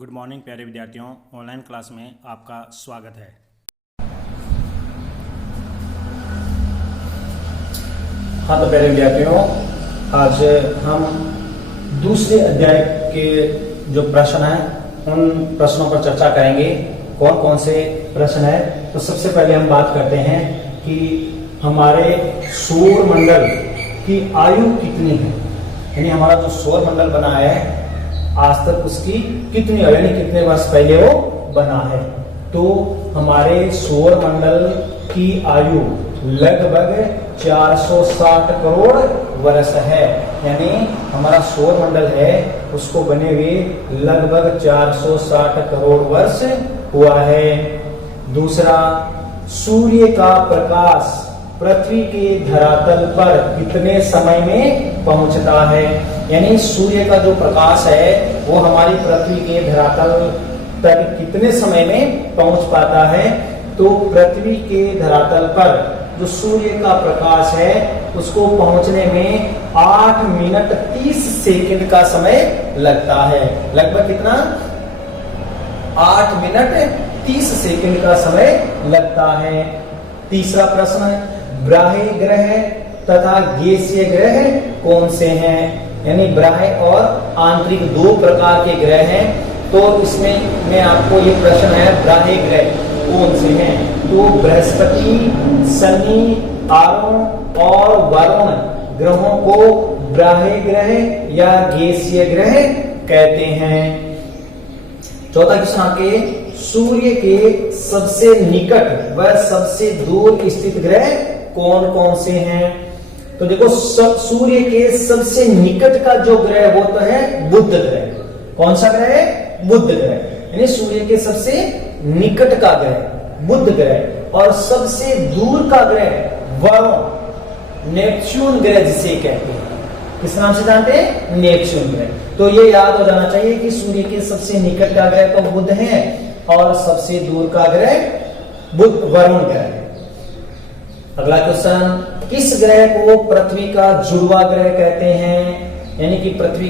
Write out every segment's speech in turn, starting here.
Good morning प्यारे विद्यार्थियों, online class में आपका स्वागत है। हाँ तो प्यारे विद्यार्थियों, आज हम दूसरे अध्याय के जो प्रश्न हैं उन प्रश्नों पर चर्चा करेंगे। कौन कौन से प्रश्न है? तो सबसे पहले हम बात करते हैं कि हमारे सौर मंडल की आयु कितनी है, यानी हमारा जो सौर मंडल बना है आज तक उसकी कितनी, यानी कितने वर्ष पहले वो बना है। तो हमारे सौर मंडल की आयु लगभग 460 करोड़ वर्ष है, यानी हमारा सौर मंडल है उसको बने हुए लगभग 460 करोड़ वर्ष हुआ है। दूसरा, सूर्य का प्रकाश पृथ्वी के धरातल पर कितने समय में पहुंचता है, यानी सूर्य का जो प्रकाश है वो हमारी पृथ्वी के धरातल तक कितने समय में पहुंच पाता है। तो पृथ्वी के धरातल पर जो सूर्य का प्रकाश है उसको पहुंचने में 8 मिनट 30 सेकंड का समय लगता है। लगभग कितना? 8 मिनट 30 सेकंड का समय लगता है। तीसरा प्रश्न, बाह्य ग्रह तथा गैसीय ग्रह कौन से हैं, यानी बाह्य और आंतरिक दो प्रकार के ग्रह हैं। तो इसमें मैं आपको ये प्रश्न है, बाह्य ग्रह कौन से हैं? तो बृहस्पति, शनि, आर्यन और वरुण ग्रहों को बाह्य ग्रह या गैसीय ग्रह कहते हैं। चौथा क्वेश्चन आपके, सूर्य के सबसे निकट व सबसे दूर स्थित ग्रह कौन कौन से हैं? तो देखो, सूर्य के सबसे निकट का जो ग्रह वो तो है बुध ग्रह। कौन सा ग्रह है? बुध ग्रह, यानी सूर्य के सबसे निकट का ग्रह बुध ग्रह। और सबसे दूर का ग्रह वरुण, नेपच्यून ग्रह जिसे कहते हैं। किस नाम से जानते हैं? नेपच्यून ग्रह। तो ये याद हो जाना चाहिए कि सूर्य के सबसे निकट का ग्रह तो बुध है और सबसे दूर का ग्रह वरुण ग्रह है। अगला क्वेश्चन, किस ग्रह को पृथ्वी का जुड़वा ग्रह कहते हैं, यानी कि पृथ्वी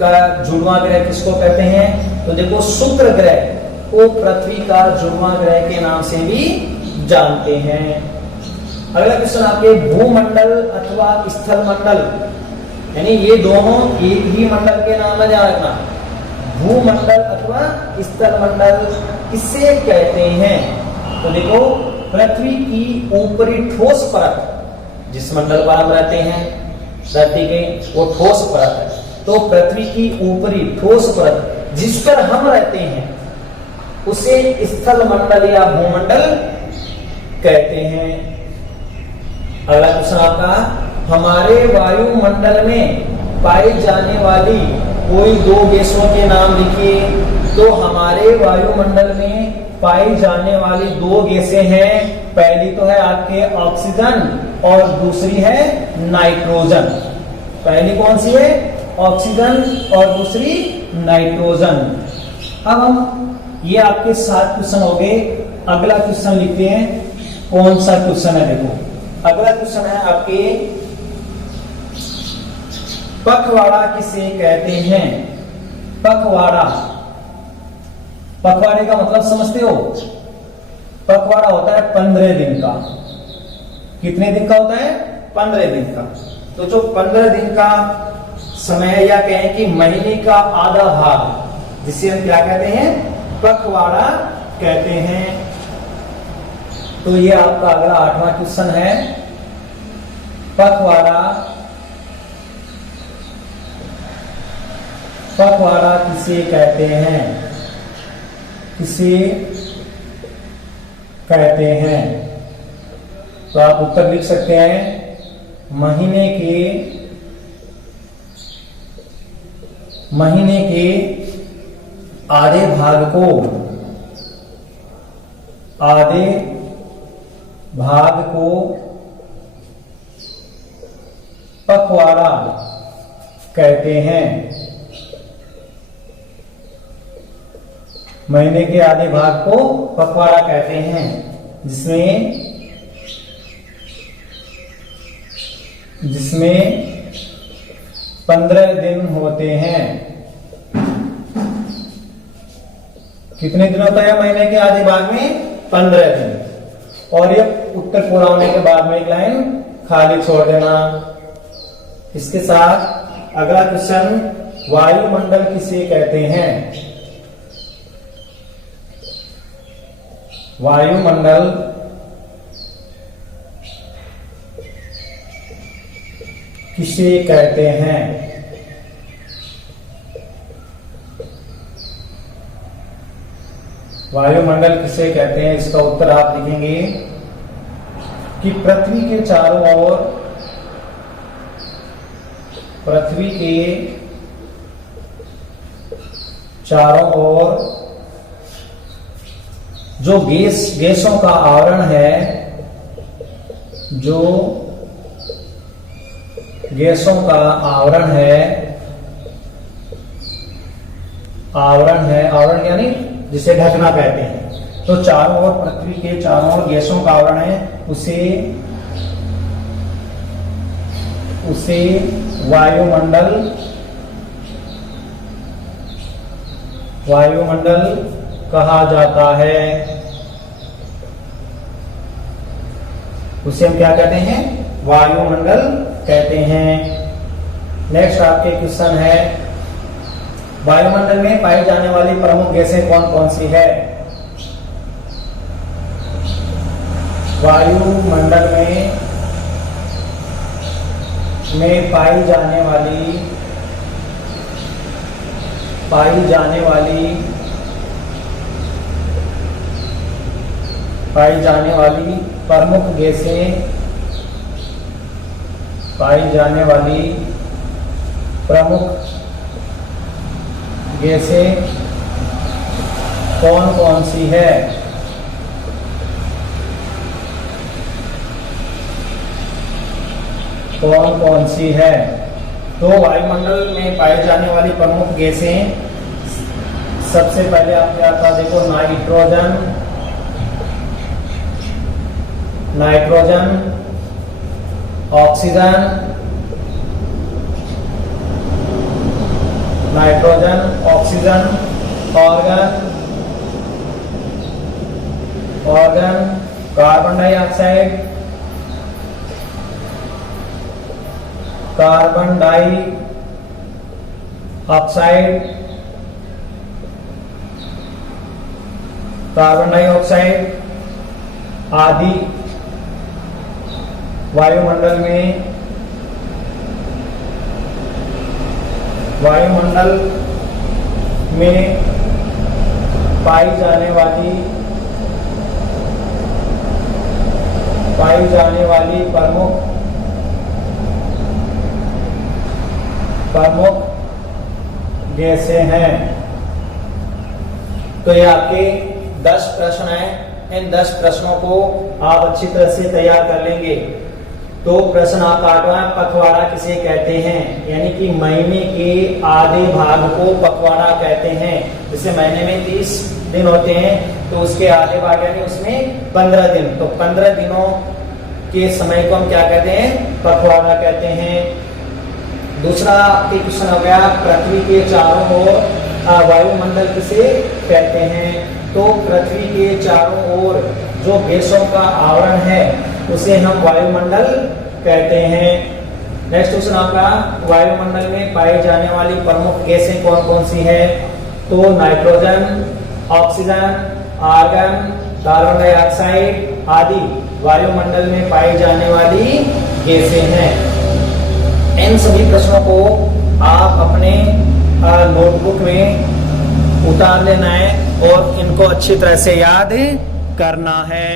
का जुड़वा ग्रह किसको कहते हैं? तो देखो, शुक्र ग्रह को पृथ्वी का जुड़वा ग्रह के नाम से भी जानते हैं। अगला क्वेश्चन आपके, भूमंडल अथवा स्थल मंडल, यानी ये दोनों एक ही मंडल के नाम है, ध्यान रखना। भूमंडल अथवा स्थल मंडल किसे कहते हैं? तो देखो, पृथ्वी की ऊपरी ठोस परत, जिस मंडल पर हम रहते हैं धरती के, वो ठोस परत है। तो पृथ्वी की ऊपरी ठोस परत जिस पर हम रहते हैं उसे स्थल मंडल या भूमंडल कहते हैं। अगला क्वेश्चन आपका, हमारे वायुमंडल में पाई जाने वाली कोई दो गैसों के नाम लिखिए। तो हमारे वायुमंडल में पाई जाने वाली दो गैसें हैं। पहली तो है आपके ऑक्सीजन और दूसरी है नाइट्रोजन। पहली कौन सी है? ऑक्सीजन और दूसरी नाइट्रोजन। अब हम ये आपके 7 क्वेश्चन हो गए। अगला क्वेश्चन लिखते हैं। कौन सा क्वेश्चन है? देखो, अगला क्वेश्चन है आपके, पखवाड़ा किसे कहते हैं? पखवाड़ा, पखवाड़े का मतलब समझते हो? पखवाड़ा होता है 15 दिन का। कितने दिन का होता है? 15 दिन का। तो जो 15 दिन का समय, या कहें कि महीने का आधा भाग, जिसे हम क्या कहते हैं? पखवाड़ा कहते हैं। तो ये आपका अगला 8वां क्वेश्चन है। पखवाड़ा, पखवाड़ा किसे कहते हैं? किसे कहते हैं? तो आप उत्तर लिख सकते हैं, महीने के आधे भाग को पखवाड़ा कहते हैं। महीने के आधे भाग को पखवाड़ा कहते हैं, जिसमें 15 दिन होते हैं। कितने दिन होता है महीने के आधे भाग में? 15 दिन। और ये उत्तर पूरा होने के बाद में एक लाइन खाली छोड़ देना। इसके साथ अगला क्वेश्चन, वायुमंडल किसे कहते हैं? वायुमंडल किसे कहते हैं? वायुमंडल किसे कहते हैं? इसका उत्तर आप लिखेंगे कि पृथ्वी के चारों ओर, पृथ्वी के चारों ओर जो गैसों का आवरण है, जो गैसों का आवरण आवरण यानी जिसे ढकना कहते हैं। तो चारों ओर, पृथ्वी के चारों ओर गैसों का आवरण है, उसे वायुमंडल कहा जाता है। उसे हम क्या कहते हैं? वायुमंडल कहते हैं। नेक्स्ट आपके क्वेश्चन है, वायुमंडल में पाई जाने वाली प्रमुख गैसें कौन कौन सी है? वायुमंडल में पाई जाने वाली प्रमुख गैसें, पाई जाने वाली प्रमुख गैसें कौन कौन सी है? कौन कौन सी है? तो वायुमंडल में पाई जाने वाली प्रमुख गैसें, सबसे पहले आपके आता देखो nitrogen, oxygen, organ, carbon dioxide, आदि वायुमंडल में पाई जाने वाली प्रमुख गैसें हैं। तो ये आपके 10 प्रश्न हैं। इन 10 प्रश्नों को आप अच्छी तरह से तैयार कर लेंगे। तो प्रश्न आपका 8वां, पखवाड़ा किसे कहते हैं? यानी कि महीने के आधे भाग को पखवाड़ा कहते हैं। जैसे महीने में 30 दिन होते हैं, तो उसके आधे भाग यानी उसमें 15 दिन, तो 15 दिनों के समय को हम क्या कहते हैं? पखवाड़ा कहते हैं। दूसरा आपके क्वेश्चन हो गया, पृथ्वी के चारों ओर वायुमंडल किसे कहते हैं? तो पृथ्वी के चारों ओर जो गैसों का आवरण है, उसे हम वायुमंडल कहते हैं। नेक्स्ट क्वेश्चन आपका, वायुमंडल में पाई जाने वाली प्रमुख गैसें कौन कौन सी है? तो nitrogen, oxygen, argon, carbon dioxide आदि वायुमंडल में पाई जाने वाली गैसें हैं। इन सभी प्रश्नों को आप अपने नोटबुक में उतार लेना है और इनको अच्छी तरह से याद करना है।